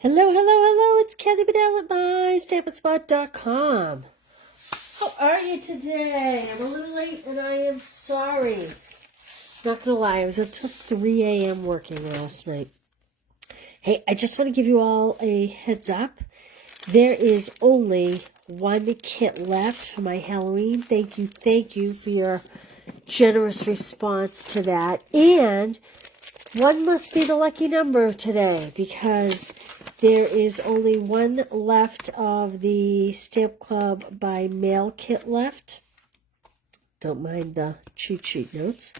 Hello, hello, hello. It's Kelly Bedell at mystampin'spot.com. How are you today? I'm a little late and I am sorry. Not gonna lie, I was up till 3 a.m. working last night. Hey, I just want to give you all a heads up. There is only one kit left for my Halloween. Thank you for your generous response to that. And one must be the lucky number today because there is only one left of the Stamp Club by Mail kit left. Don't mind the cheat sheet notes.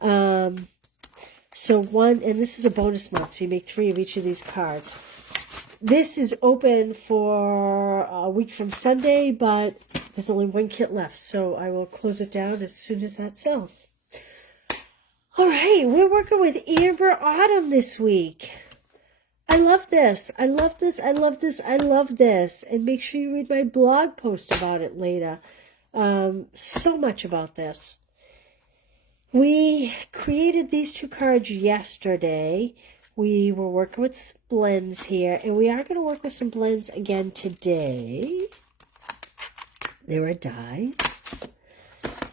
So one, and this is a bonus month, so you make 3 of each of these cards. This is open for a week from Sunday, but there's only one kit left, so I will close it down as soon as that sells. All right, we're working with Amber Autumn this week. I love this. I love this. I love this. I love this. And make sure you read my blog post about it later. So much about this. We created these 2 cards yesterday. We were working with blends here, and we are going to work with some blends again today. There are dies.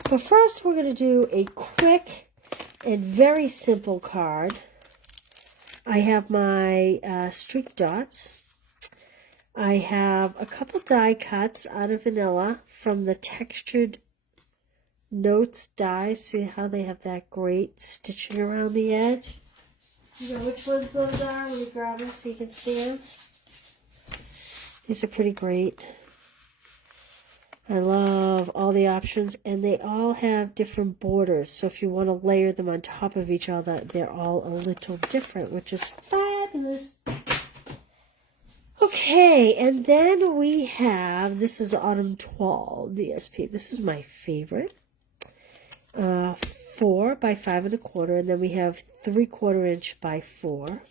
But first, we're going to do a quick and very simple card. I have my streak dots. I have a couple die cuts out of vanilla from the Textured Notes die. See how they have that great stitching around the edge? You know which ones those are? Let me grab them so you can see them. These are pretty great. I love all the options, and they all have different borders. So if you want to layer them on top of each other, they're all a little different, which is fabulous. Okay, and then we have, this is Autumn 12 DSP. This is my favorite. 4 by 5 1/4, and then we have 3/4 inch by 4.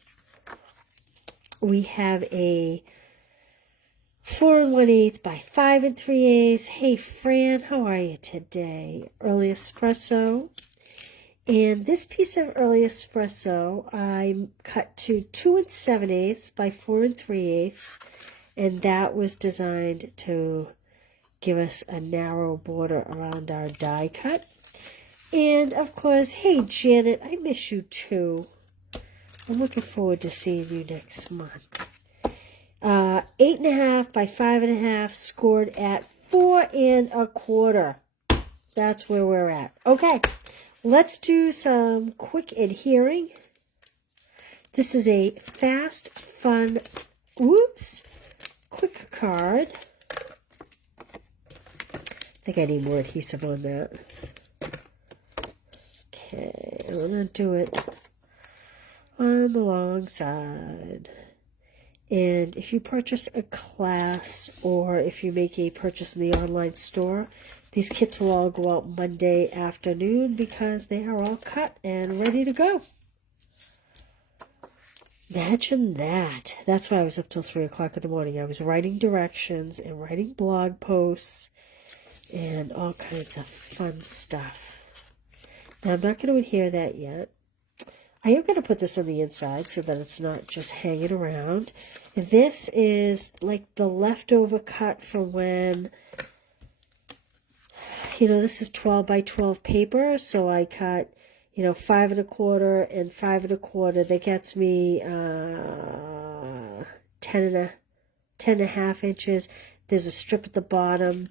We have a 4 1/8 by 5 3/8. Hey Fran, how are you today? Early espresso. And this piece of early espresso I cut to 2 7/8 by 4 3/8, and that was designed to give us a narrow border around our die cut. And of course, hey Janet, I miss you too. I'm looking forward to seeing you next month. 8 1/2 by 5 1/2, scored at 4 1/4. That's where we're at. Okay, let's do some quick adhering. This is a fast, fun, quick card. I think I need more adhesive on that. Okay, I'm going to do it on the long side. And if you purchase a class or if you make a purchase in the online store, these kits will all go out Monday afternoon because they are all cut and ready to go. Imagine that. That's why I was up till 3 o'clock in the morning. I was writing directions and writing blog posts and all kinds of fun stuff. Now, I'm not going to adhere that yet. I am going to put this on the inside so that it's not just hanging around. This is like the leftover cut from when, this is 12 by 12 paper. So I cut, 5 1/4 and 5 1/4. That gets me 10 1/2 inches. There's a strip at the bottom.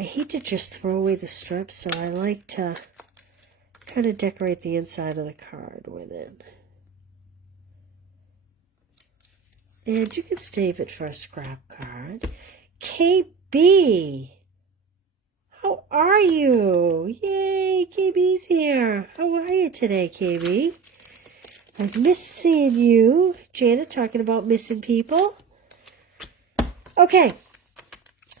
I hate to just throw away the strips, so I like to kind of decorate the inside of the card with it. And you can save it for a scrap card. KB, how are you? Yay, KB's here. How are you today, KB? I've missed seeing you. Janet talking about missing people. Okay,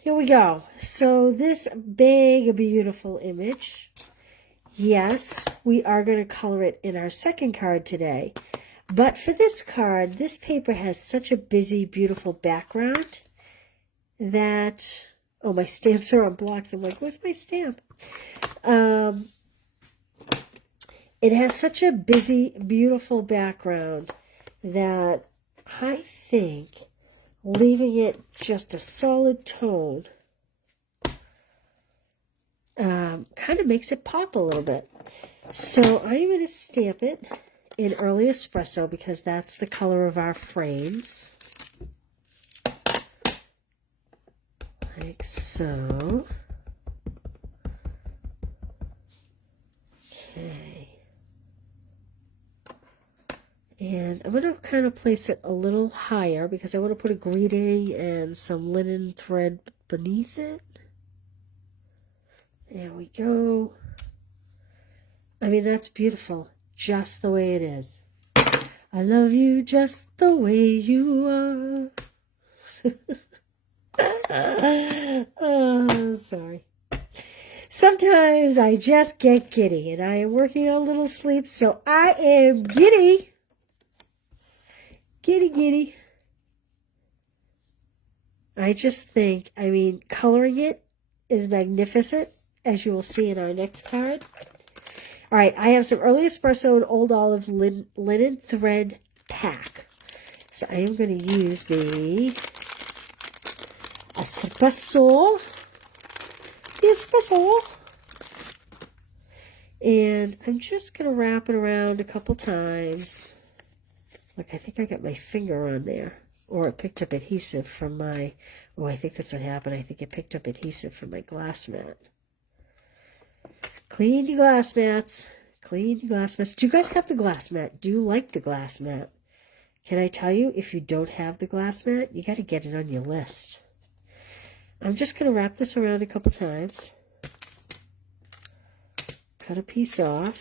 here we go. So this big, beautiful image. Yes, we are going to color it in our second card today. But for this card, this paper has such a busy, beautiful background that... Oh, my stamps are on blocks. I'm like, where's my stamp? It has such a busy, beautiful background that I think leaving it just a solid tone kind of makes it pop a little bit. So I'm going to stamp it in early espresso because that's the color of our frames. Like so. Okay. And I'm going to kind of place it a little higher because I want to put a greeting and some linen thread beneath it. There we go. I mean, that's beautiful, just the way it is. I love you just the way you are. Oh, sorry. Sometimes I just get giddy, and I am working on little sleep, so I am giddy. Giddy, giddy. I just think, I mean, coloring it is magnificent, as you will see in our next card. All right, I have some early espresso and old olive linen thread pack. So I am going to use the espresso. And I'm just going to wrap it around a couple times. Look, I think I got my finger on there. Or it picked up adhesive from my... Oh, I think that's what happened. I think it picked up adhesive from my glass mat. Clean your glass mats. Clean your glass mats. Do you guys have the glass mat? Do you like the glass mat? Can I tell you, if you don't have the glass mat, you got to get it on your list. I'm just going to wrap this around a couple times. Cut a piece off.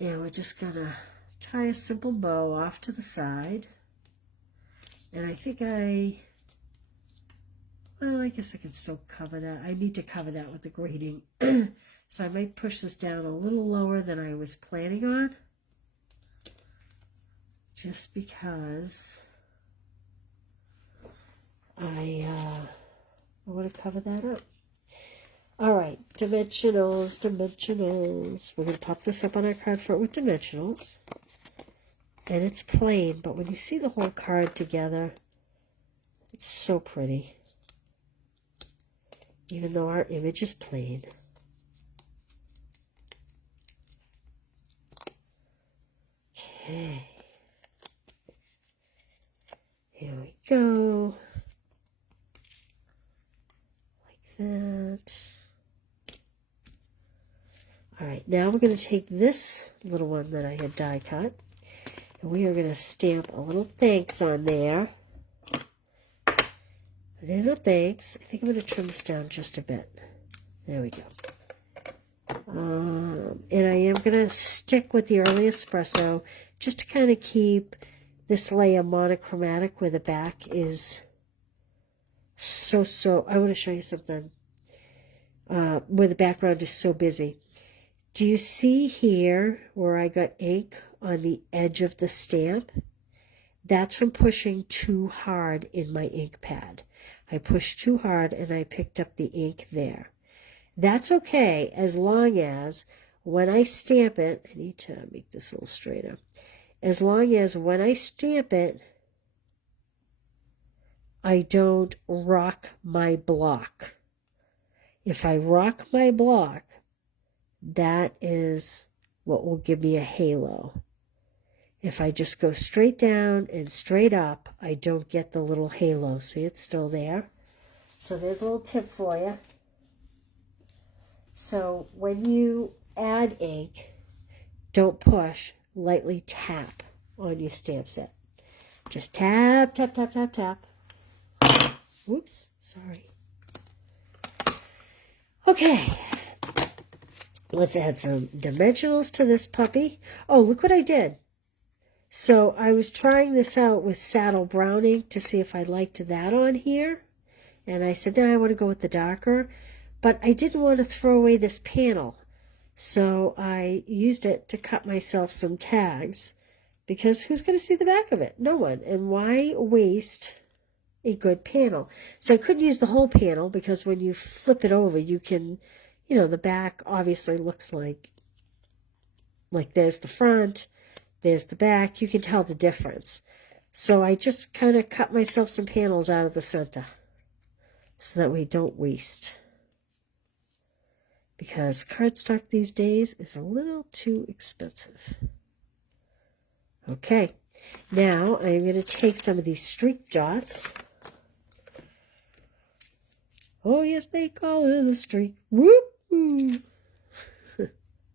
And we're just going to tie a simple bow off to the side. And I think well, I guess I can still cover that. I need to cover that with the grating. So I might push this down a little lower than I was planning on. Just because I want to cover that up. All right, dimensionals. We're going to pop this up on our card front with dimensionals. And it's plain, but when you see the whole card together, it's so pretty. Even though our image is plain. Okay. Here we go. Like that. All right, now we're going to take this little one that I had die cut. And we are going to stamp a little thanks on there. A little thanks. I think I'm going to trim this down just a bit. There we go. And I am going to stick with the early espresso just to kind of keep this layer monochromatic where the back is so, I want to show you something where the background is so busy. Do you see here where I got ink on the edge of the stamp? That's from pushing too hard in my ink pad. I pushed too hard and I picked up the ink there. That's okay as long as when I stamp it, I need to make this a little straighter. As long as when I stamp it, I don't rock my block. If I rock my block, that is what will give me a halo. If I just go straight down and straight up, I don't get the little halo. See, it's still there. So there's a little tip for you. So when you add ink, don't push, lightly tap on your stamp set. Just tap, tap, tap, tap, tap. Whoops, sorry. Okay, let's add some dimensionals to this puppy. Oh, look what I did. So I was trying this out with saddle brown ink to see if I liked that on here. And I said, no, I want to go with the darker. But I didn't want to throw away this panel. So I used it to cut myself some tags. Because who's going to see the back of it? No one. And why waste a good panel? So I couldn't use the whole panel because when you flip it over, you can, the back obviously looks like there's the front. There's the back. You can tell the difference. So I just kind of cut myself some panels out of the center so that we don't waste. Because cardstock these days is a little too expensive. Okay, now I'm going to take some of these streak dots. Oh, yes, they call it a streak. Whoop!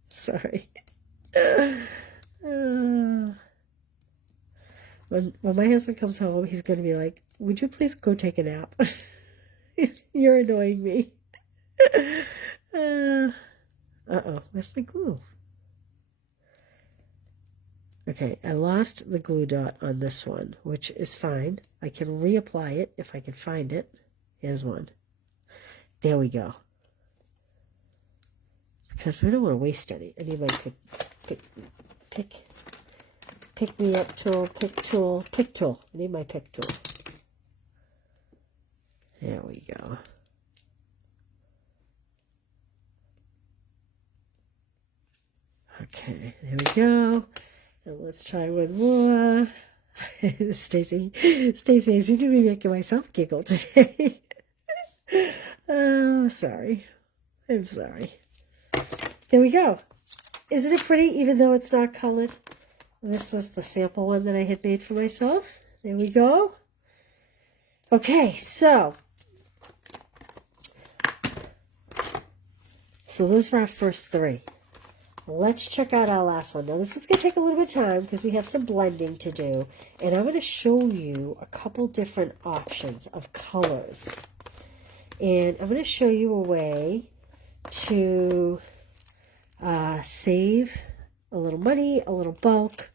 Sorry. When my husband comes home, he's going to be like, would you please go take a nap? You're annoying me. Uh-oh, where's my glue? Okay, I lost the glue dot on this one, which is fine. I can reapply it if I can find it. Here's one. There we go. Because we don't want to waste any. I need my pick me up tool, pick tool. I need my pick tool. There we go. Okay, there we go. And let's try one more. Stacy, I seem to be making myself giggle today. Oh, sorry. I'm sorry. There we go. Isn't it pretty, even though it's not colored? This was the sample one that I had made for myself. There we go. Okay, so those were our first three. Let's check out our last one. Now, this one's going to take a little bit of time because we have some blending to do. And I'm going to show you a couple different options of colors. And I'm going to show you a way to save a little money, a little bulk.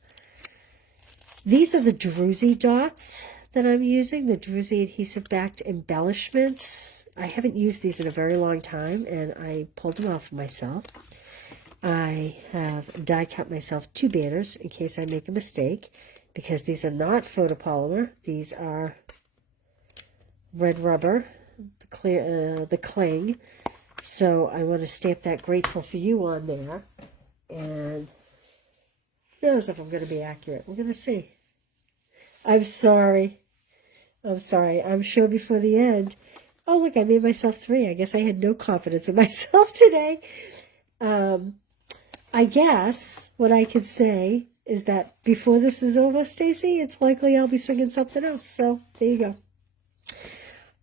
These are the Druzy dots that I'm using, the Druzy adhesive-backed embellishments. I haven't used these in a very long time, and I pulled them out for myself. I have die cut myself 2 banners in case I make a mistake, because these are not photopolymer. These are red rubber, the cling. So I want to stamp that "Grateful for You" on there. And who knows if I'm going to be accurate. We're going to see. I'm sorry. I'm sure before the end. Oh, look, I made myself 3. I guess I had no confidence in myself today. I guess what I could say is that before this is over, Stacy, it's likely I'll be singing something else. So there you go.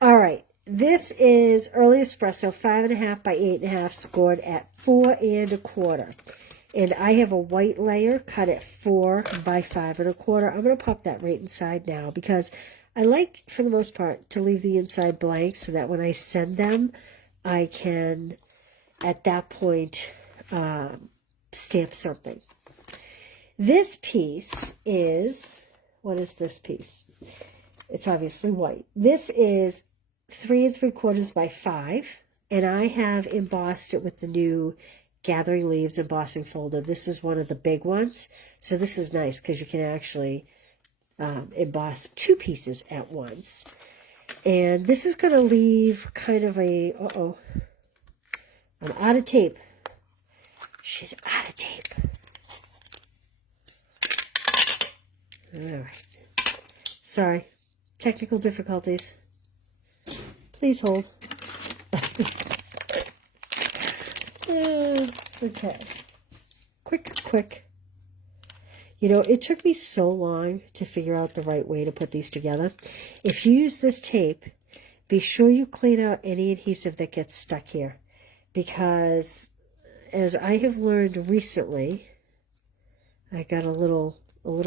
All right. This is Early Espresso 5.5 by 8.5, scored at 4 1/4. And I have a white layer cut at 4 by 5 1/4. I'm going to pop that right inside now because I like, for the most part, to leave the inside blank so that when I send them, I can, at that point, stamp something. This piece is, what is this piece? It's obviously white. This is 3 3/4 by 5, and I have embossed it with the new Gathering Leaves embossing folder. This is one of the big ones, so this is nice because you can actually emboss 2 pieces at once. And this is going to leave kind of a, I'm out of tape. She's out of tape. All right. Sorry. Technical difficulties. Please hold. Okay. Quick. You know, it took me so long to figure out the right way to put these together. If you use this tape, be sure you clean out any adhesive that gets stuck here. Because, as I have learned recently, I got a little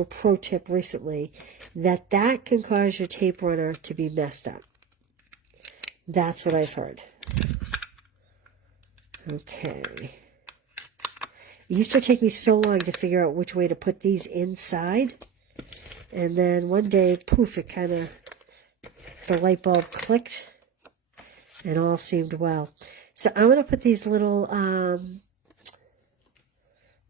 pro tip recently, that can cause your tape runner to be messed up. That's what I've heard. Okay. It used to take me so long to figure out which way to put these inside. And then one day, poof, it kind of, the light bulb clicked and all seemed well. So I'm going to put these little, I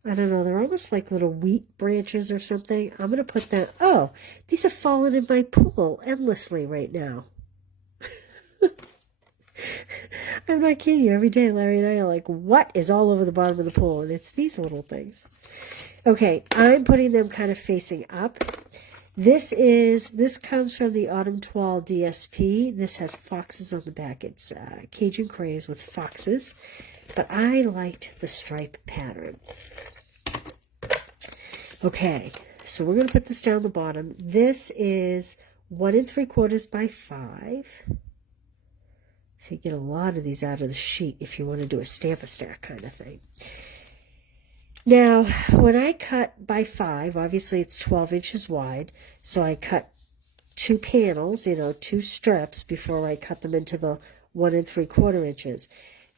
don't know, they're almost like little wheat branches or something. I'm going to put that, oh, these are falling in my pool endlessly right now. I'm not kidding you. Every day, Larry and I are like, what is all over the bottom of the pool? And it's these little things. Okay, I'm putting them kind of facing up. This comes from the Autumn Toile DSP. This has foxes on the back. It's Cajun Craze with foxes, but I liked the stripe pattern. Okay, so we're going to put this down the bottom. This is 1 3/4 by 5. So you get a lot of these out of the sheet if you want to do a Stamp-A-Stack kind of thing. Now, when I cut by 5, obviously it's 12 inches wide, so I cut 2 panels, 2 strips before I cut them into the 1 3/4 inches.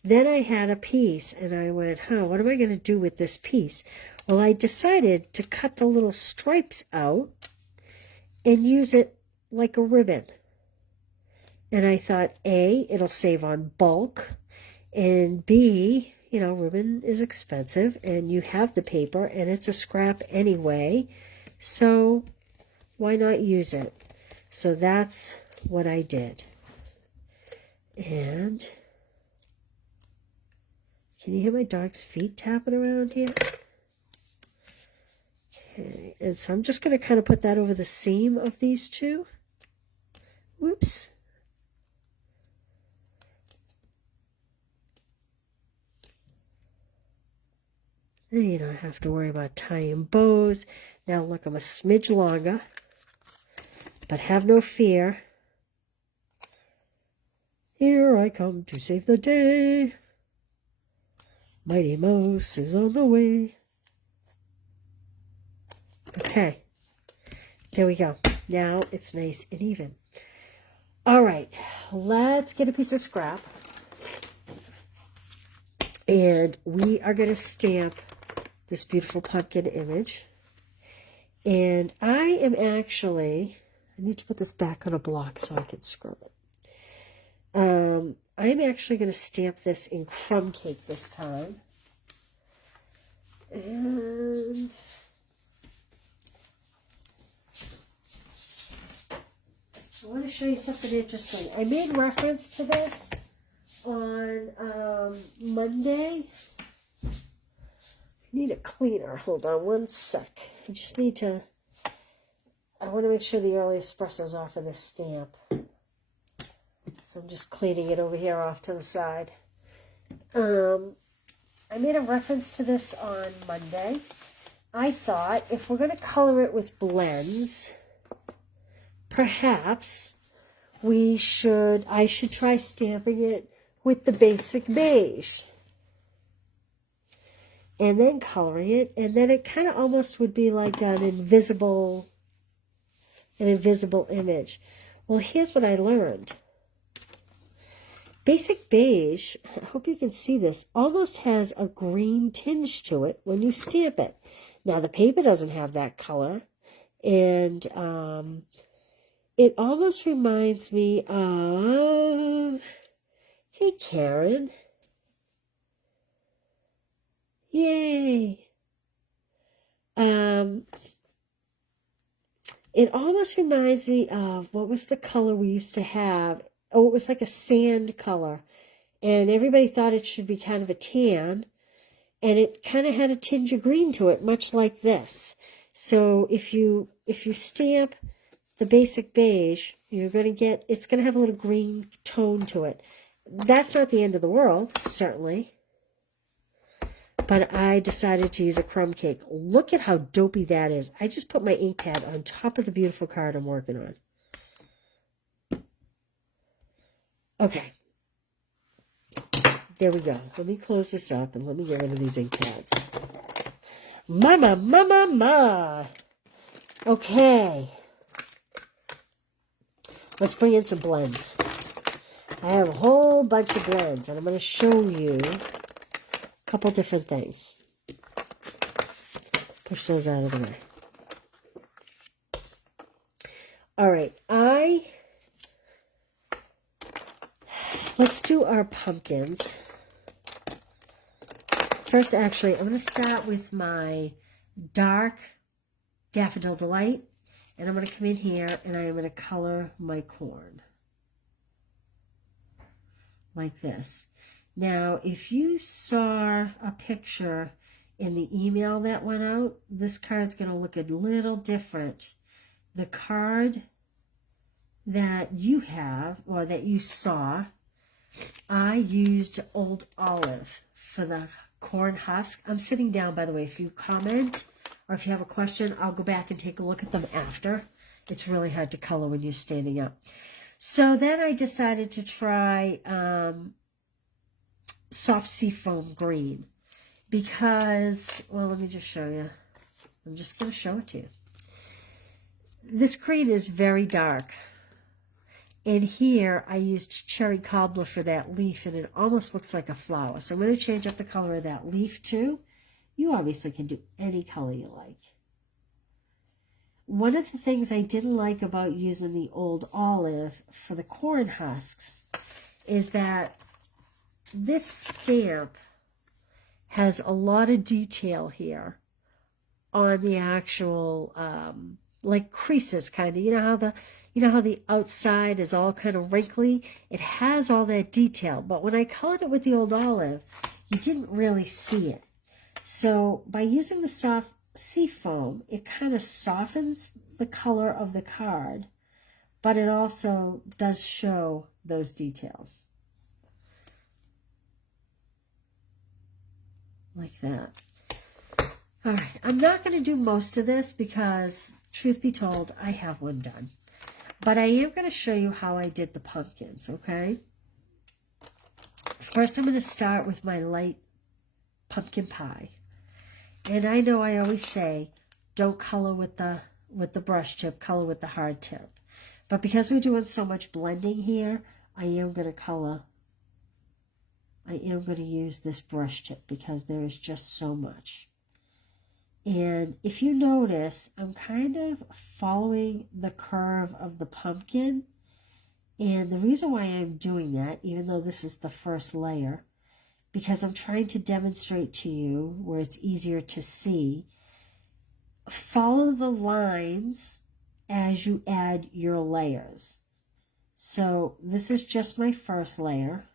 Then I had a piece, and I went, what am I going to do with this piece? Well, I decided to cut the little stripes out and use it like a ribbon. And I thought, A, it'll save on bulk, and B, ribbon is expensive, and you have the paper, and it's a scrap anyway, so why not use it? So that's what I did. And can you hear my dog's feet tapping around here? Okay, and so I'm just going to kind of put that over the seam of these two. Whoops. Then you don't have to worry about tying bows. Now look, I'm a smidge longer, but have no fear. Here I come to save the day. Mighty Mouse is on the way. Okay, there we go. Now it's nice and even. All right, let's get a piece of scrap. And we are going to stamp this beautiful pumpkin image. And I need to put this back on a block so I can scrub it. I'm actually going to stamp this in crumb cake this time. And I want to show you something interesting. I made reference to this on Monday. I need a cleaner. Hold on one sec. I want to make sure the early espresso's off of this stamp. So I'm just cleaning it over here off to the side. I made a reference to this on Monday. I thought if we're going to color it with blends, perhaps I should try stamping it with the basic beige. And then coloring it, and then it kind of almost would be like an invisible image. Well, here's what I learned. Basic beige, I hope you can see this, almost has a green tinge to it when you stamp it. Now, the paper doesn't have that color, and it almost reminds me of, hey, Karen. Yay. It almost reminds me of, what was the color we used to have? Oh, it was like a sand color. And everybody thought it should be kind of a tan. And it kind of had a tinge of green to it, much like this. So if you stamp the basic beige, it's going to have a little green tone to it. That's not the end of the world, certainly. But I decided to use a crumb cake. Look at how dopey that is. I just put my ink pad on top of the beautiful card I'm working on. Okay. There we go. Let me close this up and let me get rid of these ink pads. Ma. Okay. Let's bring in some blends. I have a whole bunch of blends, and I'm going to show you couple different things. Push those out of the way. All right, let's do our pumpkins. First, actually, I'm going to start with my dark Daffodil Delight, and I'm going to come in here and I'm going to color my corn like this. Now, if you saw a picture in the email that went out, this card's going to look a little different. The card that you have, or that you saw, I used Old Olive for the corn husk. I'm sitting down, by the way. If you comment or if you have a question, I'll go back and take a look at them after. It's really hard to color when you're standing up. So then I decided to try soft seafoam green because, well, let me just show you. I'm just going to show it to you. This green is very dark. And here I used cherry cobbler for that leaf, and it almost looks like a flower. So I'm going to change up the color of that leaf too. You obviously can do any color you like. One of the things I didn't like about using the Old Olive for the corn husks is that this stamp has a lot of detail here on the actual like creases, kind of. You know how the outside is all kind of wrinkly? It has all that detail, but when I colored it with the Old Olive, you didn't really see it. So by using the soft seafoam, it kind of softens the color of the card, but it also does show those details. Like that. All right, I'm not going to do most of this because, truth be told, I have one done. But I am going to show you how I did the pumpkins, okay? First, I'm going to start with my light pumpkin pie. And I know I always say, don't color with the brush tip, color with the hard tip. But because we're doing so much blending here, I am going to use this brush tip because there is just so much. And if you notice, I'm kind of following the curve of the pumpkin. And the reason why I'm doing that, even though this is the first layer, because I'm trying to demonstrate to you where it's easier to see. Follow the lines as you add your layers. So this is just my first layer.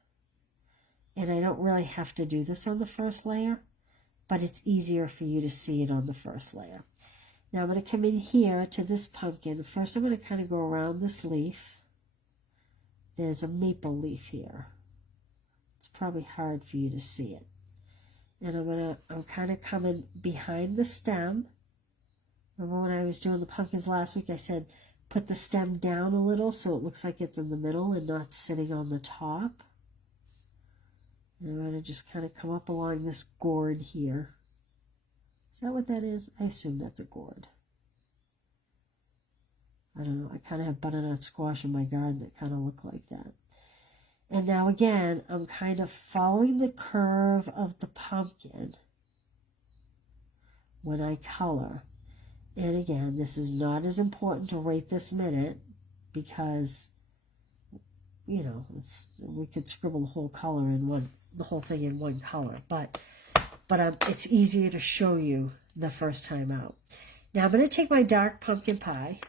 And I don't really have to do this on the first layer, but it's easier for you to see it on the first layer. Now I'm going to come in here to this pumpkin. First I'm going to kind of go around this leaf. There's a maple leaf here. It's probably hard for you to see it. And I'm kind of coming behind the stem. Remember when I was doing the pumpkins last week, I said put the stem down a little so it looks like it's in the middle and not sitting on the top. And I'm going to just kind of come up along this gourd here. Is that what that is? I assume that's a gourd. I don't know. I kind of have butternut squash in my garden that kind of look like that. And now again, I'm kind of following the curve of the pumpkin when I color. And again, this is not as important to right this minute because, you know, we could scribble the whole thing in one color, but it's easier to show you the first time out. Now I'm going to take my dark pumpkin pie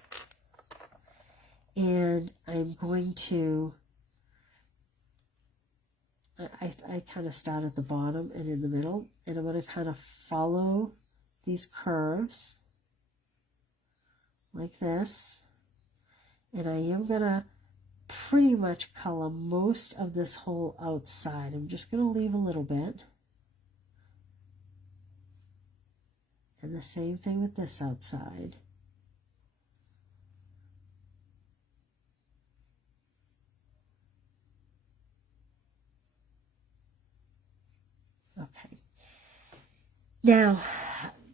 and I'm going to, I kind of start at the bottom and in the middle, and I'm going to kind of follow these curves like this, and I am going to pretty much color most of this whole outside. I'm just going to leave a little bit. And the same thing with this outside. Okay. Now,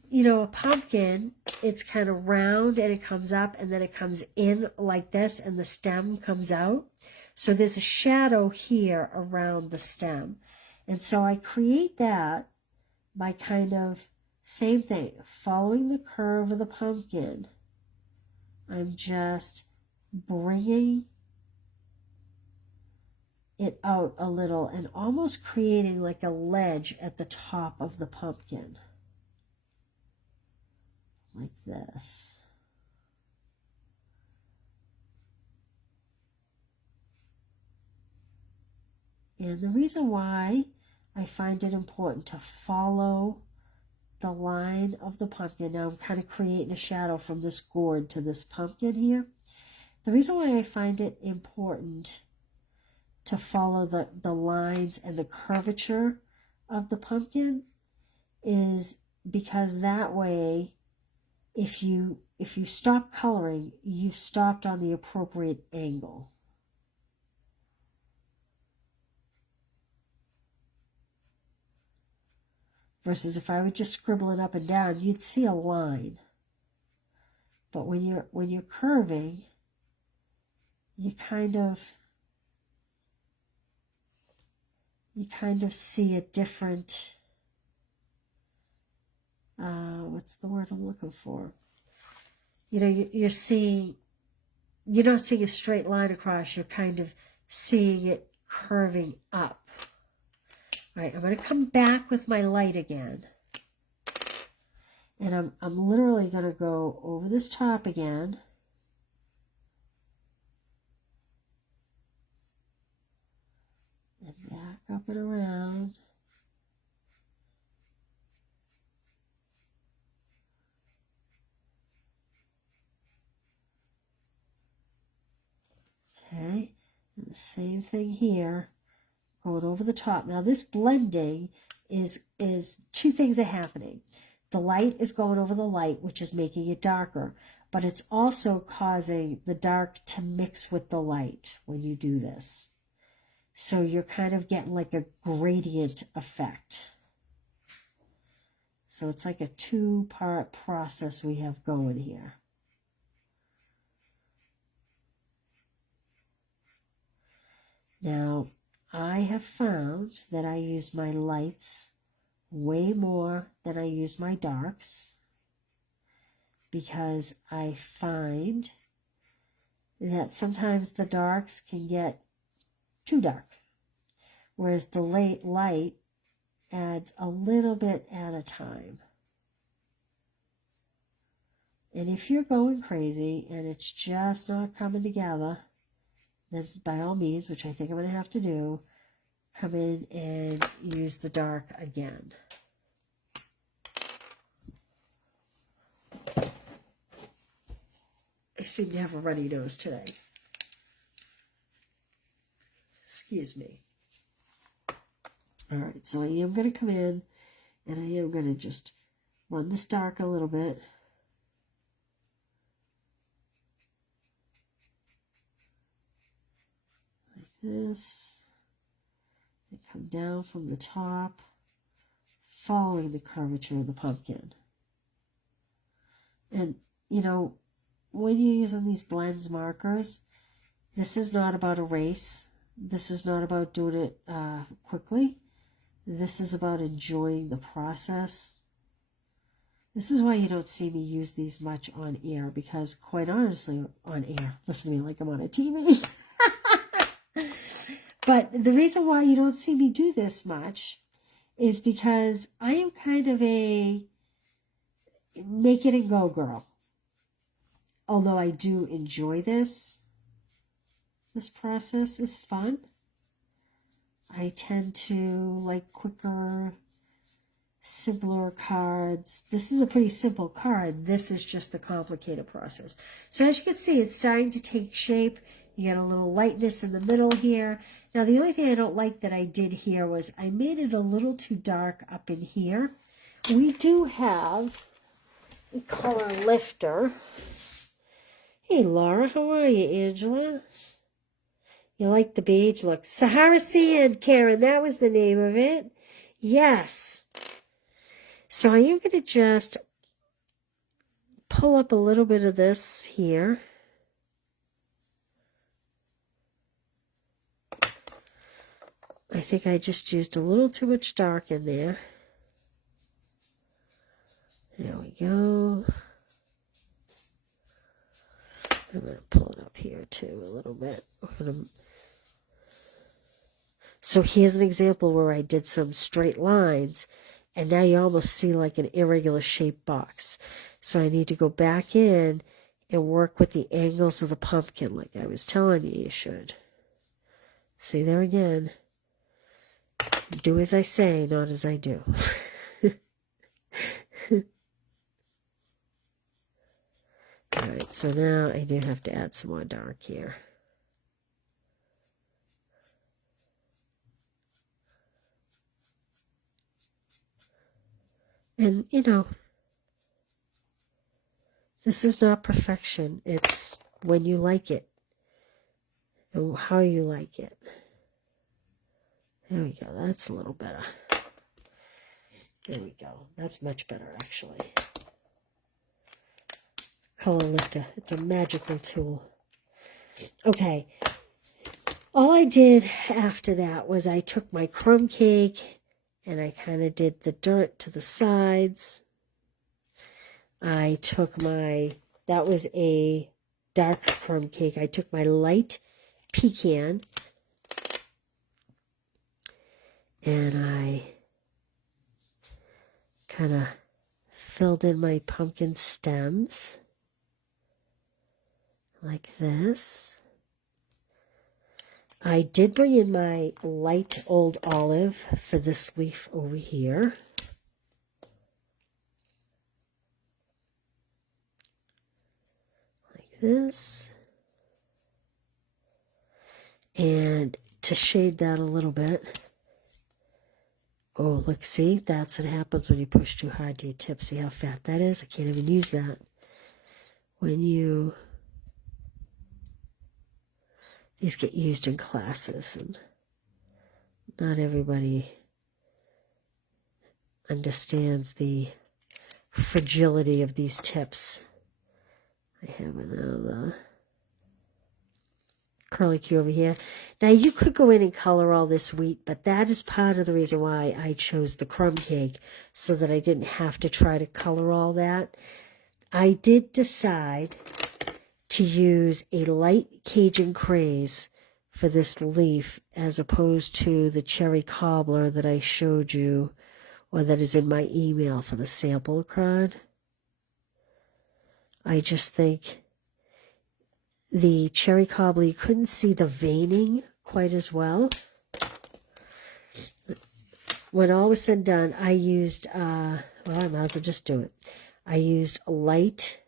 you know, a pumpkin, it's kind of round and it comes up and then it comes in like this and the stem comes out. So there's a shadow here around the stem. And so I create that by kind of, same thing, following the curve of the pumpkin. I'm just bringing it out a little and almost creating like a ledge at the top of the pumpkin. Like this. And the reason why I find it important to follow the line of the pumpkin. Now I'm kind of creating a shadow from this gourd to this pumpkin here. The reason why I find it important to follow the lines and the curvature of the pumpkin is because that way, if you stop coloring, you've stopped on the appropriate angle. Versus if I would just scribble it up and down, you'd see a line. But when you're curving, you kind of see a different, what's the word I'm looking for? You know, you're not seeing a straight line across, you're kind of seeing it curving up. All right, I'm going to come back with my light again. And I'm literally going to go over this top again. And back up and around. Okay, and the same thing here. Going over the top. Now this blending is two things are happening. The light is going over the light, which is making it darker, but it's also causing the dark to mix with the light when you do this. So you're kind of getting like a gradient effect. So it's like a two-part process we have going here. Now, I have found that I use my lights way more than I use my darks because I find that sometimes the darks can get too dark, whereas the light adds a little bit at a time. And if you're going crazy and it's just not coming together, then by all means, which I think I'm going to have to do, come in and use the dark again. I seem to have a runny nose today. Excuse me. All right, so I am going to come in and I am going to just run this dark a little bit. Like this. And come down from the top, following the curvature of the pumpkin. And, you know, when you're using these blends markers, this is not about a race. This is not about doing it quickly. This is about enjoying the process. This is why you don't see me use these much on air, because quite honestly, on air, listen to me like I'm on a TV. But the reason why you don't see me do this much is because I am kind of a make it and go girl. Although I do enjoy this process is fun. I tend to like quicker, simpler cards. This is a pretty simple card. This is just the complicated process. So as you can see, it's starting to take shape. You get a little lightness in the middle here. Now, the only thing I don't like that I did here was I made it a little too dark up in here. We do have a color lifter. Hey, Laura, how are you, Angela? You like the beige look? Sahara Sand, Karen, that was the name of it. Yes. So I am going to just pull up a little bit of this here. I think I just used a little too much dark in there. There we go. I'm going to pull it up here too a little bit. So here's an example where I did some straight lines, and now you almost see like an irregular shaped box. So I need to go back in and work with the angles of the pumpkin like I was telling you should. See there again. Do as I say, not as I do. Alright, so now I do have to add some more dark here. And, you know, this is not perfection. It's when you like it and how you like it. There we go. That's a little better. There we go. That's much better, actually. Color lifter. It's a magical tool. Okay. All I did after that was I took my crumb cake and I kind of did the dirt to the sides. I took my, that was a dark crumb cake. I took my light pecan and I kind of filled in my pumpkin stems like this. I did bring in my light old olive for this leaf over here. Like this. And to shade that a little bit. Oh, look, see? That's what happens when you push too hard to your tip. See how fat that is? I can't even use that. When you... These get used in classes, and not everybody understands the fragility of these tips. I have another curly Q over here. Now, you could go in and color all this wheat, but that is part of the reason why I chose the crumb cake, so that I didn't have to try to color all that. I did decide to use a light Cajun craze for this leaf as opposed to the cherry cobbler that I showed you, or that is in my email for the sample card. I just think the cherry cobbler, you couldn't see the veining quite as well. When all was said and done, I used, well, I might as well just do it. I used light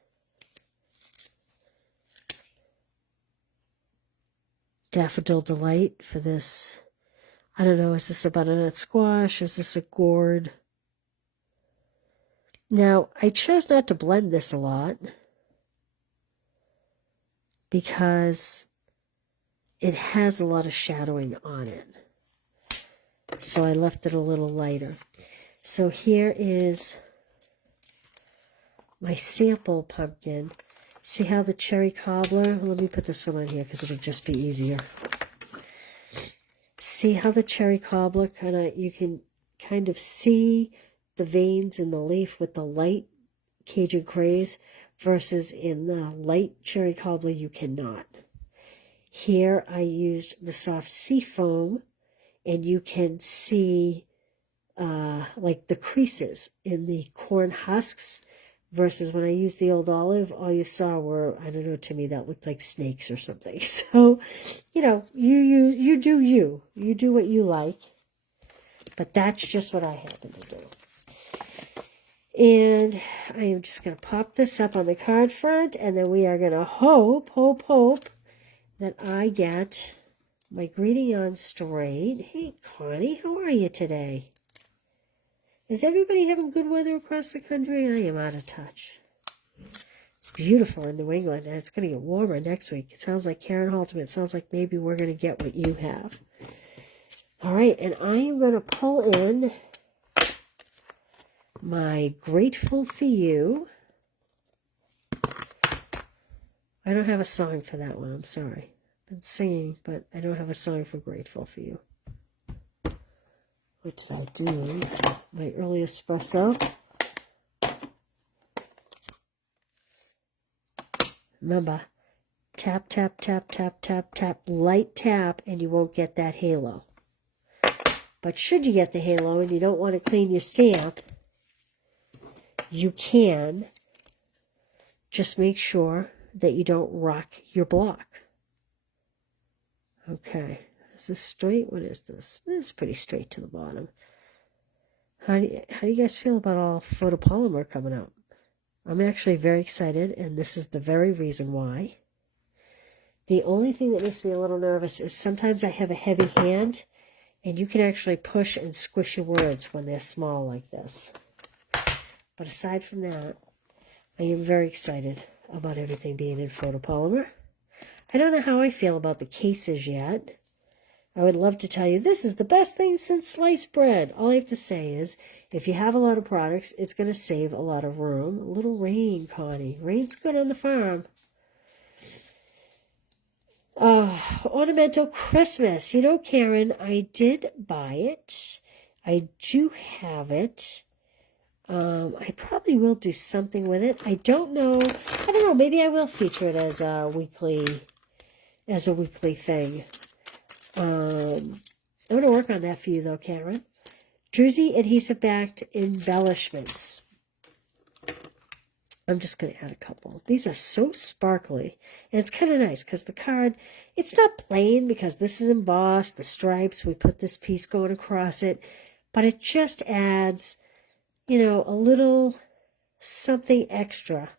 Daffodil Delight for this. I don't know, is this a butternut squash? Is this a gourd? Now, I chose not to blend this a lot because it has a lot of shadowing on it. So I left it a little lighter. So here is my sample pumpkin. See how the cherry cobbler, let me put this one on here because it'll just be easier. See how the cherry cobbler you can kind of see the veins in the leaf with the light Cajun craze, versus in the light cherry cobbler you cannot. Here I used the soft sea foam, and you can see like the creases in the corn husks. Versus when I used the old olive, all you saw were, I don't know, to me that looked like snakes or something. So, you know, you do you. You do what you like. But that's just what I happen to do. And I am just going to pop this up on the card front, and then we are going to hope that I get my greeting on straight. Hey, Connie, how are you today? Is everybody having good weather across the country? I am out of touch. It's beautiful in New England, and it's going to get warmer next week. It sounds like Karen Halterman. It sounds like maybe we're going to get what you have. All right, and I am going to pull in my Grateful for You. I don't have a song for that one. I'm sorry. I've been singing, but I don't have a song for Grateful for You. What did I do? My early espresso. Remember, tap, tap, tap, tap, tap, tap, light tap, and you won't get that halo. But should you get the halo and you don't want to clean your stamp, you can just make sure that you don't rock your block. Okay. Is this straight? What is this? This is pretty straight to the bottom. How do you guys feel about all photopolymer coming out? I'm actually very excited, and this is the very reason why. The only thing that makes me a little nervous is sometimes I have a heavy hand, and you can actually push and squish your words when they're small like this. But aside from that, I am very excited about everything being in photopolymer. I don't know how I feel about the cases yet. I would love to tell you this is the best thing since sliced bread. All I have to say is, if you have a lot of products, it's going to save a lot of room. A little rain, Connie. Rain's good on the farm. Ornamental Christmas. You know, Karen, I did buy it. I do have it. I probably will do something with it. I don't know. I don't know. Maybe I will feature it as a weekly thing. I'm going to work on that for you, though, Karen. Jersey adhesive-backed embellishments. I'm just going to add a couple. These are so sparkly. And it's kind of nice because the card, it's not plain because this is embossed. The stripes, we put this piece going across it. But it just adds, you know, a little something extra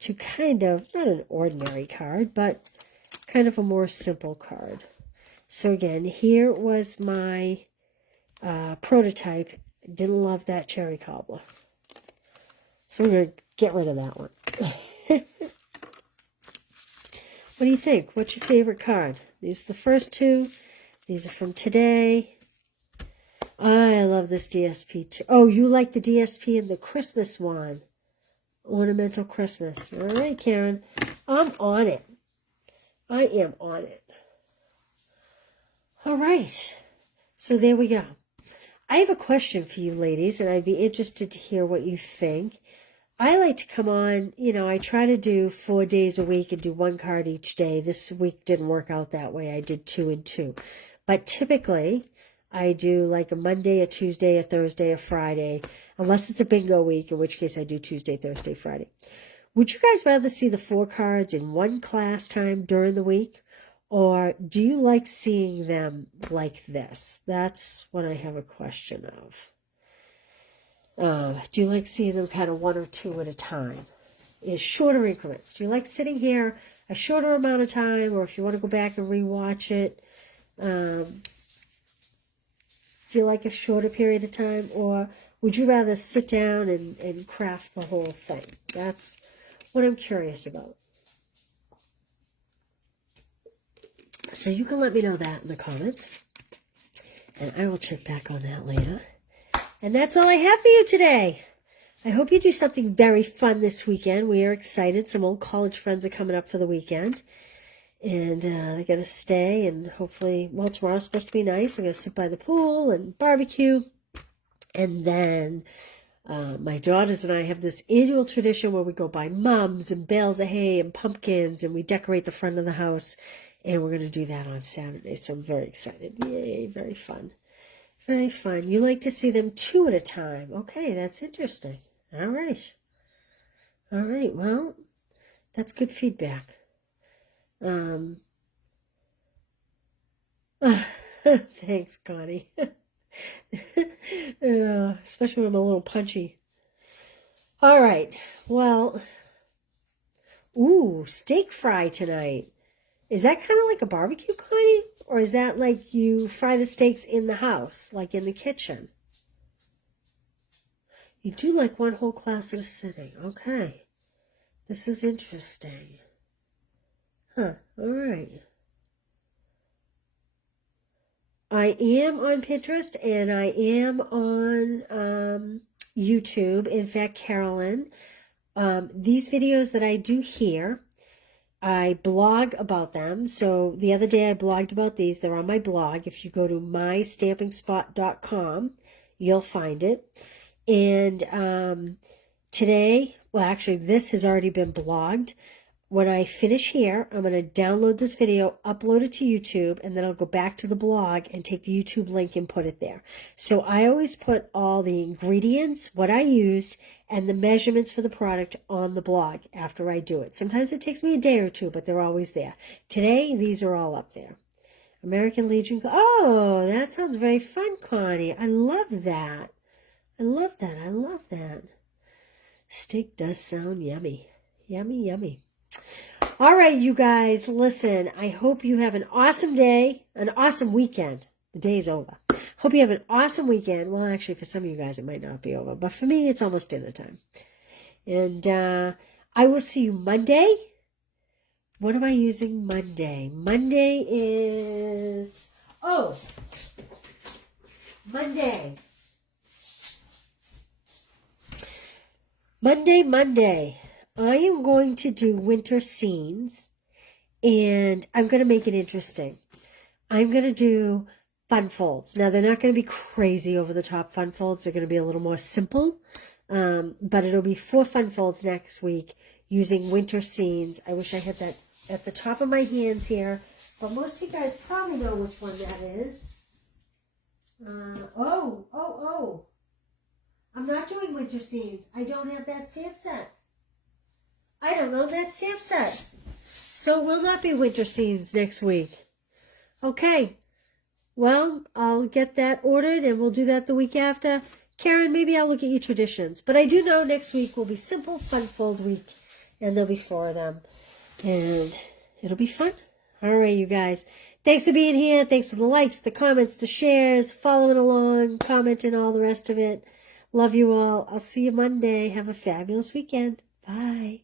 to kind of, not an ordinary card, but kind of a more simple card. So again, here was my prototype. Didn't love that cherry cobbler. So we're going to get rid of that one. What do you think? What's your favorite card? These are the first two. These are from today. I love this DSP too. Oh, you like the DSP and the Christmas one. Ornamental Christmas. All right, Karen. I'm on it. I am on it. All right. So there we go. I have a question for you ladies, and I'd be interested to hear what you think. I like to come on, you know, I try to do 4 days a week and do one card each day. This week didn't work out that way. I did 2 and 2. But typically, I do like a Monday, a Tuesday, a Thursday, a Friday, unless it's a bingo week, in which case I do Tuesday, Thursday, Friday. Would you guys rather see the 4 cards in one class time during the week? Or do you like seeing them like this? That's what I have a question of. Do you like seeing them kind of 1 or 2 at a time? Is shorter increments. Do you like sitting here a shorter amount of time, or if you want to go back and rewatch it, do you like a shorter period of time, or would you rather sit down and craft the whole thing? That's what I'm curious about. So you can let me know that in the comments, and I will check back on that later. And that's all I have for you today. I hope you do something very fun this weekend. We are excited. Some old college friends are coming up for the weekend. And they're going to stay, and hopefully, well, tomorrow's supposed to be nice. I'm going to sit by the pool and barbecue. And then my daughters and I have this annual tradition where we go buy mums and bales of hay and pumpkins, and we decorate the front of the house. And we're going to do that on Saturday. So I'm very excited. Yay, very fun. Very fun. You like to see them 2 at a time. Okay, that's interesting. All right. All right, well, that's good feedback. Thanks, Connie. Especially when I'm a little punchy. All right, well, ooh, steak fry tonight. Is that kind of like a barbecue, Connie? Or is that like you fry the steaks in the house, like in the kitchen? You do like 1 whole class at a sitting. Okay. This is interesting. Huh. All right. I am on Pinterest and I am on YouTube. In fact, Carolyn, these videos that I do here, I blog about them. So the other day I blogged about these. They're on my blog. If you go to mystampingspot.com, you'll find it. And today, well, actually, this has already been blogged. When I finish here, I'm going to download this video, upload it to YouTube, and then I'll go back to the blog and take the YouTube link and put it there. So I always put all the ingredients, what I used, and the measurements for the product on the blog after I do it. Sometimes it takes me a day or 2, but they're always there. Today, these are all up there. American Legion. Oh, that sounds very fun, Connie. I love that. I love that. I love that. Steak does sound yummy. Yummy, yummy. All right, you guys, listen, I hope you have an awesome day, an awesome weekend. The day's over. Hope you have an awesome weekend. Well, actually, for some of you guys, it might not be over. But for me, it's almost dinner time. And I will see you Monday. What am I using Monday? Monday is... Oh! Monday. Monday. I am going to do winter scenes, and I'm going to make it interesting. I'm going to do fun folds. Now, they're not going to be crazy over-the-top fun folds. They're going to be a little more simple, but it'll be 4 fun folds next week using winter scenes. I wish I had that at the top of my hands here, but most of you guys probably know which one that is. Oh. I'm not doing winter scenes. I don't have that stamp set. I don't know that stamp set. So it will not be winter scenes next week. Okay. Well, I'll get that ordered and we'll do that the week after. Karen, maybe I'll look at your traditions. But I do know next week will be simple fun fold week. And there'll be 4 of them. And it'll be fun. All right, you guys. Thanks for being here. Thanks for the likes, the comments, the shares, following along, commenting, all the rest of it. Love you all. I'll see you Monday. Have a fabulous weekend. Bye.